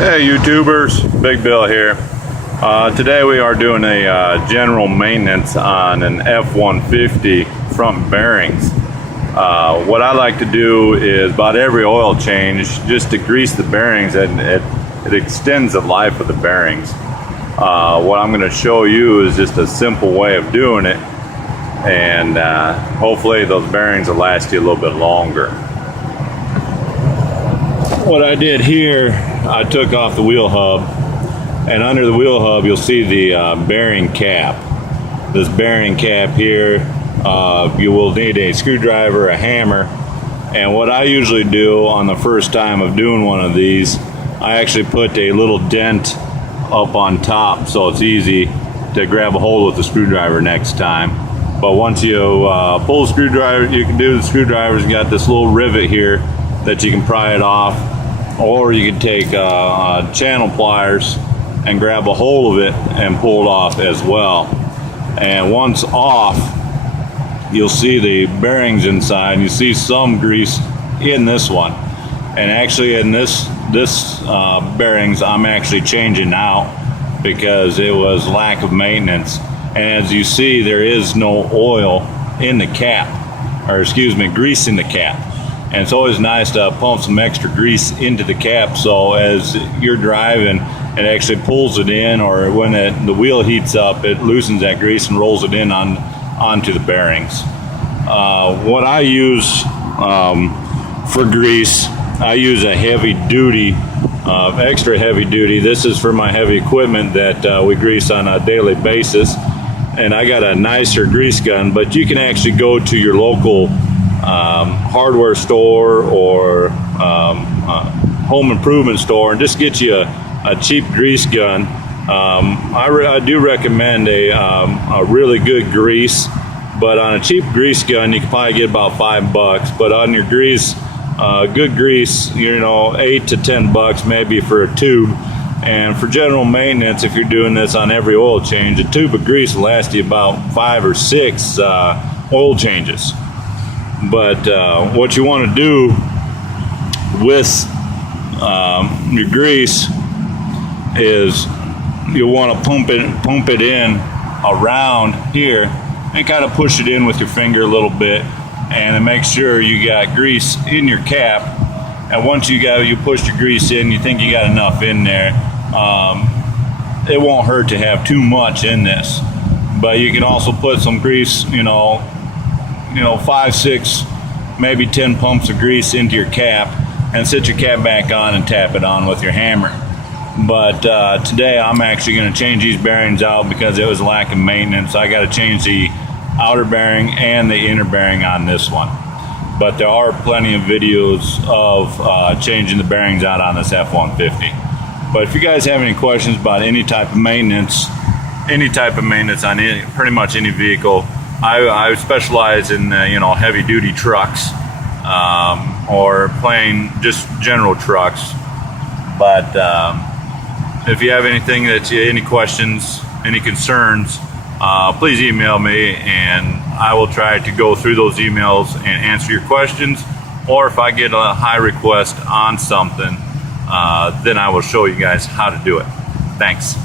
Hey YouTubers, Big Bill here. Today we are doing a general maintenance on an F-150 front bearings. What I like to do is about every oil change just to grease the bearings, and it extends the life of the bearings. What I'm going to show you is just a simple way of doing it, and hopefully those bearings will last you a little bit longer. What I did here, I took off the wheel hub, and under the wheel hub you'll see the bearing cap. This bearing cap here, you will need a screwdriver, a hammer, and what I usually do on the first time of doing one of these, I actually put a little dent up on top so it's easy to grab a hold with the screwdriver next time. But once you pull the screwdriver, you can do the screwdriver's got this little rivet here that you can pry it off, or you can take channel pliers and grab a hold of it and pull it off as well. And once off, you'll see the bearings inside, and you see some grease in this one. And actually in this bearings I'm actually changing out because it was lack of maintenance. And as you see, there is no oil in the cap, or excuse me, grease in the cap. And it's always nice to pump some extra grease into the cap, so as you're driving, it actually pulls it in, or when the wheel heats up, it loosens that grease and rolls it in onto the bearings. What I use for grease, I use a heavy duty, extra heavy duty. This is for my heavy equipment that we grease on a daily basis. And I got a nicer grease gun, but you can actually go to your local hardware store or home improvement store and just get you a cheap grease gun. I do recommend a really good grease, but on a cheap grease gun you can probably get about $5. But on your grease, good grease, you know, $8 to $10 maybe for a tube. And for general maintenance, if you're doing this on every oil change, a tube of grease will last you about 5 or 6 oil changes. But what you want to do with your grease is you want to pump it in around here and kind of push it in with your finger a little bit, and then make sure you got grease in your cap. And once you push your grease in, you think you got enough in there, it won't hurt to have too much in this. But you can also put some grease, you know, 5, 6, maybe 10 pumps of grease into your cap, and sit your cap back on and tap it on with your hammer. But today I'm actually going to change these bearings out because it was a lack of maintenance. I got to change the outer bearing and the inner bearing on this one. But there are plenty of videos of changing the bearings out on this F-150. But if you guys have any questions about any type of maintenance on pretty much any vehicle, I specialize in heavy duty trucks, or plain just general trucks. But if you have anything any questions, any concerns, please email me, and I will try to go through those emails and answer your questions. Or if I get a high request on something, then I will show you guys how to do it. Thanks.